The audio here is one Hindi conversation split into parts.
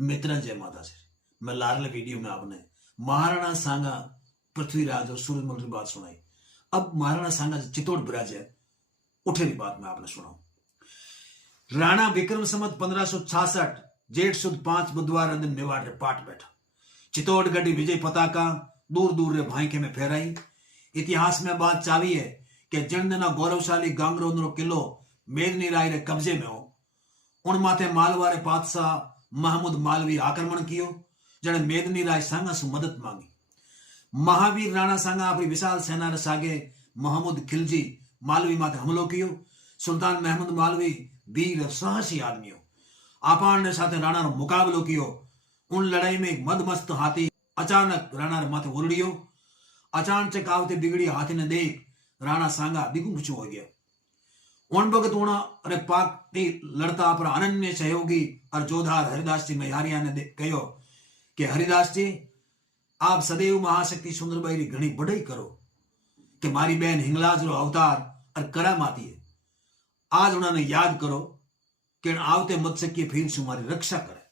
मित्र जय माता जी। मैं लाडले वीडियो में आपने महाराणा सांगा पृथ्वीराज और सूरजमल की बात सुनाई। अब महाराणा सांगा चित्तौड़ बिराज है, उठेरी बात मैं आपने सुनाऊं। राणा विक्रम संवत 1566 जेठ सुद 5 बुधवार दिन मेवाड़ रे पाट बैठा। चित्तौड़ गढ़ी विजय पताका दूर दूर रे भाईके में फहराई। इतिहास में बात चावी है कि जन गौरवशाली गांगरों किलो मेदनी राय रे कब्जे में हो। उन माथे मालवा रे पातशाह महमूद मालवी आक्रमण कियो, जने मेदनी राय सांगा से मदद मांगी। महावीर राणा सांगा अपनी विशाल सेना रे सागे महमूद खिलजी मालवी माथे हमलो कियो। सुल्तान महमूद मालवी वीर साहसी आदमी हो, आपान ने साथे राणा रो मुकाबलो कियो। उन लड़ाई में एक मदमस्त हाथी अचानक राणा रे माथे उरड़ियो। अचानक आवते बिगड़ी हाथी ने देख राणा सांगा दिगु कुछ हो गया। उन भगत उणा अरे पाकती लड़ता अपना अनन्य सहयोगी और जोधार हरिदास जी मैहारिया ने कहो कि हरिदास जी आप सदैव महाशक्ति सुंदरबाई री घणी बढ़ाई करो कि मारी बहन हिंगलाज रो अवतार और करामाती है। आज उन्होंने याद करो कि आवते मत्स्य की फिर से हमारी रक्षा करे।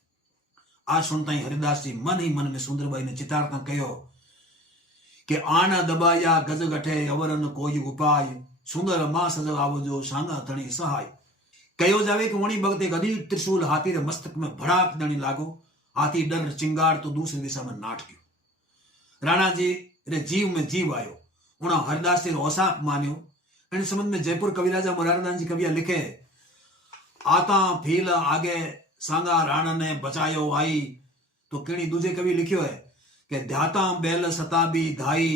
आज सुनता ही हरिदास जी मन ही मन में सुंदरबाई ने चितारता कहो कि आना दबाया गज गठे अवरन कोई उपाय सुंदर मां सजल आवजो सांगा थणी सहाय। कहो जावे कि वणी भगत एक अधीर त्रिशूल हाथी रे मस्तक में भड़ाक दणी लागो। हाथी डर चिंगाड़ तो दूसरी दिशा में नाट गयो। राणा जी रे जीव में जीव आयो। उणा हरिदास जी रो औसाप मान्यो। इन संबंध में जयपुर कविराजा मुरारदास जी कविया लिखे, आता फील आगे सांगा राणा ने बचायो आई। तो किणी दूजे कवि लिखियो है कि ध्याता बैल सताबी धाई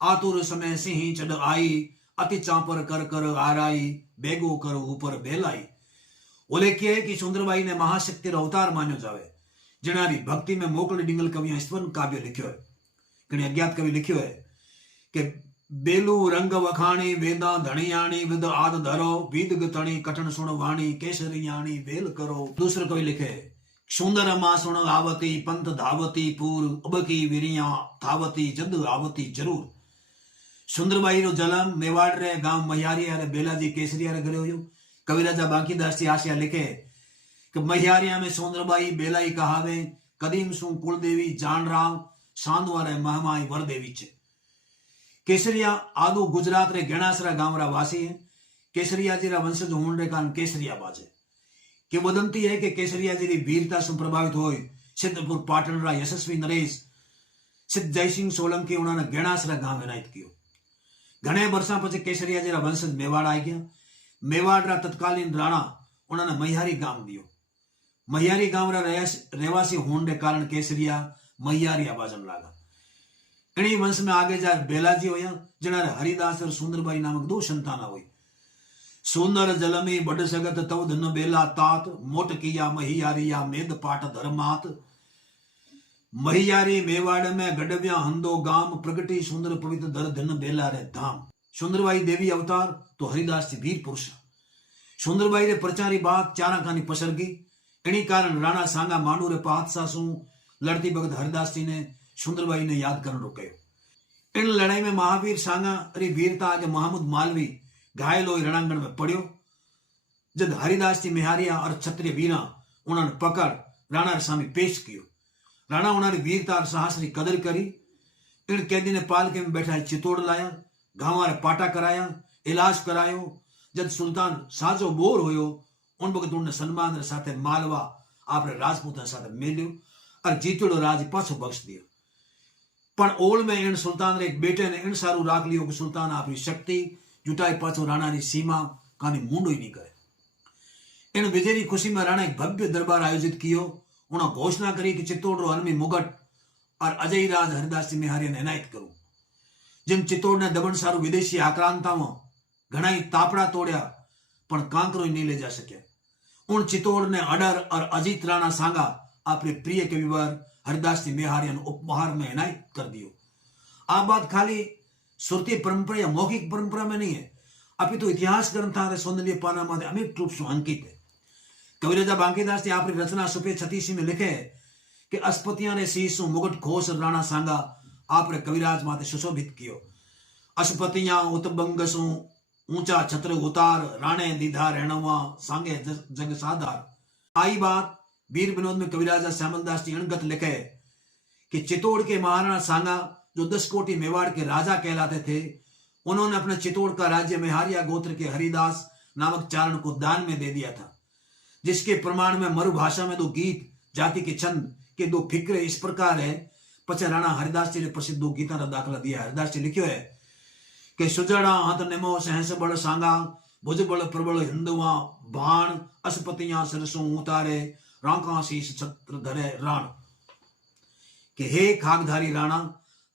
आतुर समय सिंह चढ़ आई। अति चापर कर कर आराई बेगो कर ऊपर बेलाई। उल्लेख्य है कि सुंदरबाई ने महाशक्ति अवतार मान्यो जावे। जनारी भक्ति में मोकल डिंगल कविया स्वन काव्य लिखियो है। कहीं अज्ञात कवि लिखियो है कि बेलू रंग वखाणी वेदा धणियाणी विद आद धरो विद तणी कठन सुण वाणी केसरियाणी बेल करो। दूसरा कवि लिखे, सुंदर मां सुण आवती पंथ धावती पूर उबकी विरिया थावती जद आवती जरूर। सुंदरबाई रो जन्म मेवाड़ रे गांव मैहारिया रे बेलाजी केसरिया रे घरे हुयो। कविराजा बांकीदास जी आशिया लिखे कि मैहारिया में सुंदरबाई बेलाई कहावे कदीम सु कुलदेवी जान राव सांदवा रे महमाई वरदेवी छे। केसरिया आदू गुजरात रे गेणासरा गांव रा वासी है। केसरिया जी रा वंशज होने कारण केसरिया बाजे कि वदंती है कि केसरिया जी री वीरता से प्रभावित होय सिद्धपुर पाटण रा यशस्वी नरेश सिद्ध जयसिंह सोलंकी उन्होंने गेणासरा गांव इनायत कियो। घणे वर्षा पछी केसरिया जी वंशज मेवाड़ आई गया। मेवाड़ रा तत्कालीन राणा उन्होंने मैहारी गांव दियो। मैहारी गांव रा रहवासी होने कारण केसरिया मैहारिया बाजन लागा। इन्हीं वंश में आगे जा बेलाजी होया, जिन्हें हरिदास और सुंदरबाई नामक दो संतान हुई। सुंदर जलमी बड़ सगत तव धन बेला तात मोट किया महियारिया मेद पाट धर्मात। महियारी मेवाड़ में गडव्या हंदो गाम प्रगटी सुंदर पवित्र दर धन बेला रे धाम। सुंदरबाई देवी अवतार तो हरिदास जी वीर पुरुष। सुंदरबाई रे प्रचारी बात चारा कानी पसरगी। इन्हीं कारण राणा सांगा मांडू रे पातशाह सु लड़ती भगत हरिदास जी ने सुंदरबाई ने याद करने रोक्यो। इन लड़ाई में महावीर सांगा री वीरता आगे महमूद मालवी घायल हो रणांगण में पड़ियो। जब हरिदास जी मेहारिया और क्षत्रिय वीरा उन्होंने पकड़ राणा रे सामने पेश कियो। राणा उन्होंने वीरता और साहस की कदर करी। इन कैदी ने पालके में बैठा चित्तौड़ लाया, गांव रे पाटा कराया, इलाज करायो। जब सुल्तान साजो बोर होयो उन वक्त उन्हें सन्मान रे साथे मालवा आपरे राजपूत साथे मेल्यो और जीतोड़ो राज पाछो बख्श दियो। पण ओल में इन सुल्तान रे एक बेटे ने इन सारू राख लियो कि सुल्तान अपनी शक्ति जुटाई पाछो राणा री सीमा कानी मुंडो ही नहीं करे। इन विजय की खुशी में राणा एक भव्य दरबार आयोजित कियो। उन्होंने घोषणा करी कि चित्तौड़ रो हरमी मुगट और अजय राज हरिदास जी मेहारिया ने इनायत करूं। जिन चित्तौड़ ने दबन सारू विदेशी आक्रांताओं घणाई तापड़ा तोड़या पण कांकरो ही नहीं ले जा सके। उन चित्तौड़ ने अडर और अजीत राणा सांगा अपने प्रिय कविवर हरिदास जी मेहारिया ने उपहार में इनायत कर दियो। आ बात खाली सुरती परंपरा या मौखिक परंपरा में नहीं है, अपितु इतिहास ग्रंथा सौंदर्य पाना में अमिट रूप से अंकित है। कविराजा बांकीदास जी अपनी रचना सुपे छतीसी में लिखे कि अस्पतिया ने शीशु मुगट घोष राणा सांगा आपरे कविराज माते सुशोभित कियो। अस्पतिया उतबंगसु ऊंचा छत्र उतार राणे दीधा रेणवा सांगे जग साधार। आई बात वीर विनोद में कविराजा श्यामलदास जी अणगत लिखे कि चित्तौड़ के महाराणा सांगा जो 10 कोटि मेवाड़ के राजा कहलाते थे, उन्होंने अपने चित्तौड़ का राज्य मेहारिया गोत्र के हरिदास नामक चारण को दान में दे दिया था, जिसके प्रमाण में मरु भाषा में 2 गीत जाति के छंद के 2 फिक्रे इस प्रकार है। पचे राणा हरिदास जी ने प्रसिद्ध 2 गीता का दाखला दिया। हरिदास जी लिखियो है कि सुजड़ा हाथ निमो सहस बड़ सांगा, भुज बड़ प्रबल हिंदुआ भाण, असपतियां सरसों उतारे, रांका शीश छत्र धरे राण। कि हे खाकधारी राणा,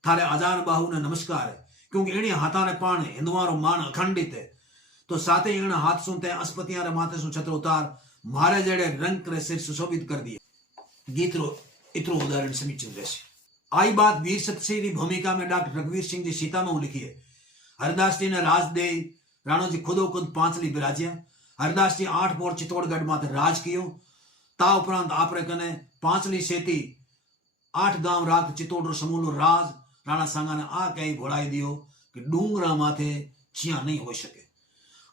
थारे आजान बाहु ने नमस्कार है, क्योंकि इन्हीं हाथा ने पाण हिंदुआ रो मान अखंडित है। तो साथे इन हाथ सुनते असपतियां रे माथे सु छत्र उतार, मारे जड़े रंग करे सिर सुशोभित कर दिए। गीत रो इतरो उदाहरण समीचीन रहશે। आई बात वीर सतसिंह की भूमिका में डॉक्टर रघुवीर सिंह जी सीता में लिखी है। हरिदास जी ने राज दे राणो जी खुदो खुद पांचली बिराजिया। हरिदास जी 8 पोर चित्तौड़गढ़ माथे राज कियो। ता उपरांत आपरे कने पांचली सेती 8 गांव रात चित्तौड़ समूलो राज राणा सांगा ने आ कई घोड़ाई दियो कि डूंगरा माथे छिया नहीं हो सके।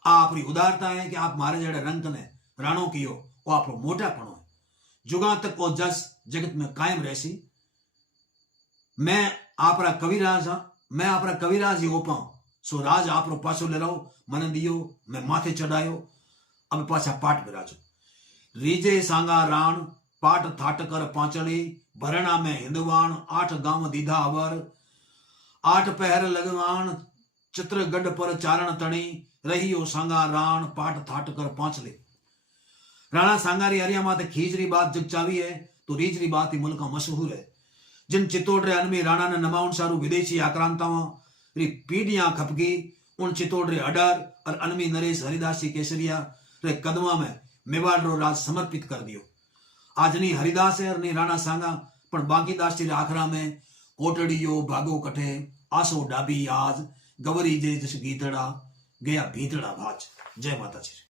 आपरी उदारता है कि आप मारे जड़े रंग ने राणो कियो, वो आपरो मोटापणो है। जुगा तक वो जस जगत में कायम रहसी। मैं आपरा कविराज हाँ, मैं आपरा कविराज ही ओपा, सो राज आपरो पाछो ले लो, मन दियो मैं माथे चढ़ायो, अब पाछा पाट बिराजो। रीजे सांगा राण पाट थाट कर पांचली, भरणा में हिंदवाण 8 गांव दीधा अवर, 8 पहर लगवान चित्रगढ़ पर चारण तणी, रहियो सांगा राण पाट थाट कर पांचली। राणा सांगारी हरिया माते खीजरी बात जग चावी है, तो रीजरी बात ही मुल्क मशहूर है। जिन चित्तौड़ रे अनमी राणा ने नमाउन सारू विदेशी आक्रांताओं री पीढ़ियां खपगी, उन चित्तौड़ रे अडार और अनमी नरेश हरिदास जी केसरिया रे कदमा में मेवाड़ रो राज समर्पित कर दियो। आज नी हरिदास है और नी राणा सांगा, पण बांकीदास जी रे आखरा में कोटड़ियो भागो कठे, आसो डाबी आज, गवरी जे जस गीतड़ा गया भीतड़ा भाज। जय माता जी।